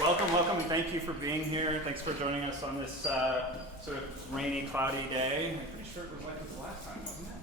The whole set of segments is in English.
Welcome, welcome, and thank you for being here. Thanks for joining us on this sort of rainy, cloudy day. I'm pretty sure it was like this last time, wasn't it?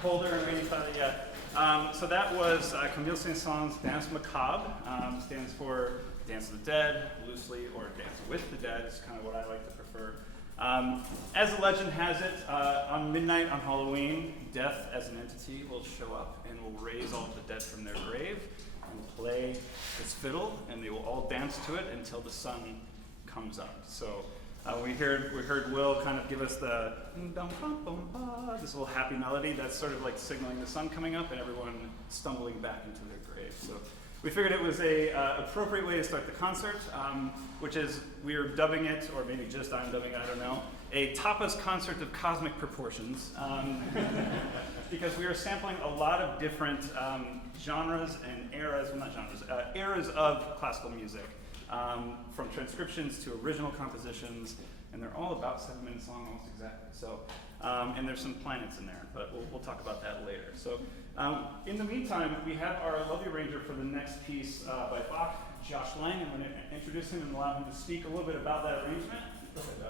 Colder and rainy, cloudy, yeah. So that was Camille Saint-Saëns' Danse Macabre. Stands for Dance of the Dead, loosely, or Dance with the Dead is kind of what I like to prefer. As the legend has it, on midnight on Halloween, death as an entity will show up and will raise all of the dead from their grave and play his fiddle, and they will all dance to it until the sun comes up. So we heard Will kind of give us the this little happy melody that's sort of like signaling the sun coming up and everyone stumbling back into their grave. So we figured it was a appropriate way to start the concert, which is we're dubbing it, or maybe just I'm dubbing it, I don't know, a tapas concert of cosmic proportions, because we are sampling a lot of different genres and eras, well not genres, eras of classical music, from transcriptions to original compositions, and they're all about 7 minutes long, almost exactly. So, and there's some planets in there, but we'll talk about that later. So, in the meantime, we have our lovely arranger for the next piece by Bach, Jacqueline. I'm going to introduce him and allow him to speak a little bit about that arrangement. Go ahead,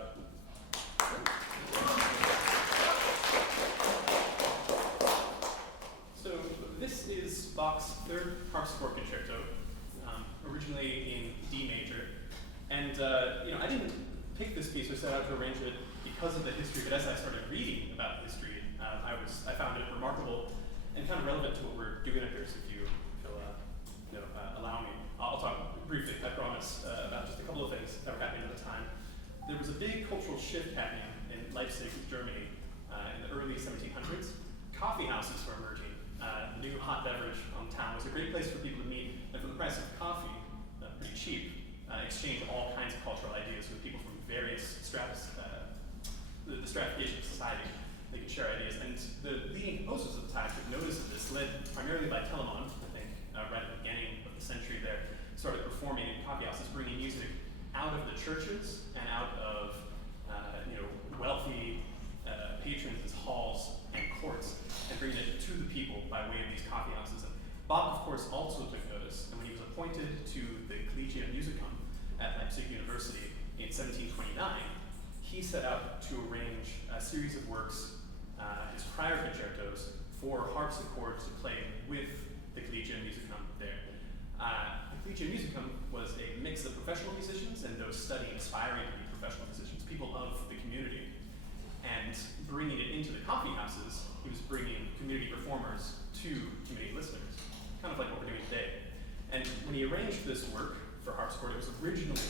So this is Bach's third harpsichord concerto, originally in D major. And I didn't pick this piece or set out to arrange it because of the history, but as I started reading about the history, I found it remarkable and kind of relevant to what we're doing at here. So if you'll allow me, I'll talk briefly, I promise, about just a couple of things that were happening at the time. There was a big cultural shift happening in Leipzig, Germany, in the early 1700s. Coffee houses were emerging. The new hot beverage on town was a great place for people to meet, and for the price of coffee, pretty cheap, exchange all kinds of cultural ideas with people from various the stratification of society. They could share ideas, and the leading composers at the time took notice of this, led primarily by Telemann, I think, right at the beginning of the century there, started performing in coffee houses, bringing music out of the churches and out of wealthy patrons' halls and courts, and bringing it to the people by way of these coffee houses. And Bach, of course, also took notice, and when he was appointed to the Collegium Musicum at Leipzig University in 1729, he set out to arrange a series of works, his prior concertos, for harpsichords to play with the Collegium Musicum there. The Collegium Musicum was a mix of professional musicians and those studying, aspiring to be professional musicians, people of the community. And bringing it into the coffee houses, he was bringing community performers to community listeners, kind of like what we're doing today. And when he arranged this work for harpsichord, it was originally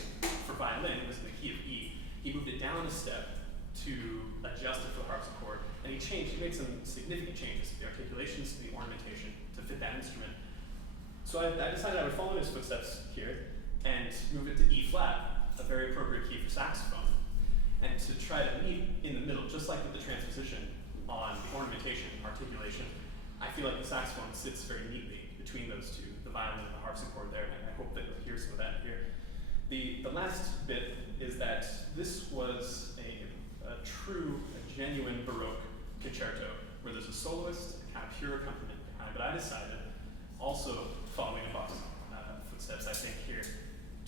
for violin, it was in the key of E. He moved it down a step to adjust it for the harpsichord, and he made some significant changes to the articulations, to the ornamentation, to fit that instrument. So I decided I would follow in his footsteps here and move it to E flat, a very appropriate key for saxophone, and to try to meet in the middle, just like with the transposition on ornamentation and articulation. I feel like the saxophone sits very neatly between those two, the violin and the harpsichord there, and I hope that you'll hear some of that here. The last bit is that this was a genuine Baroque concerto, where there's a soloist, a kind of pure accompaniment behind, but I decided, also following Bach's footsteps, I think here,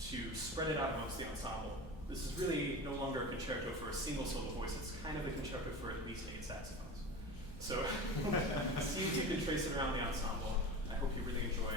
to spread it out amongst the ensemble. This is really no longer a concerto for a single solo voice, it's kind of a concerto for at least 8 saxophones. So, see if you can trace it around the ensemble. I hope you really enjoy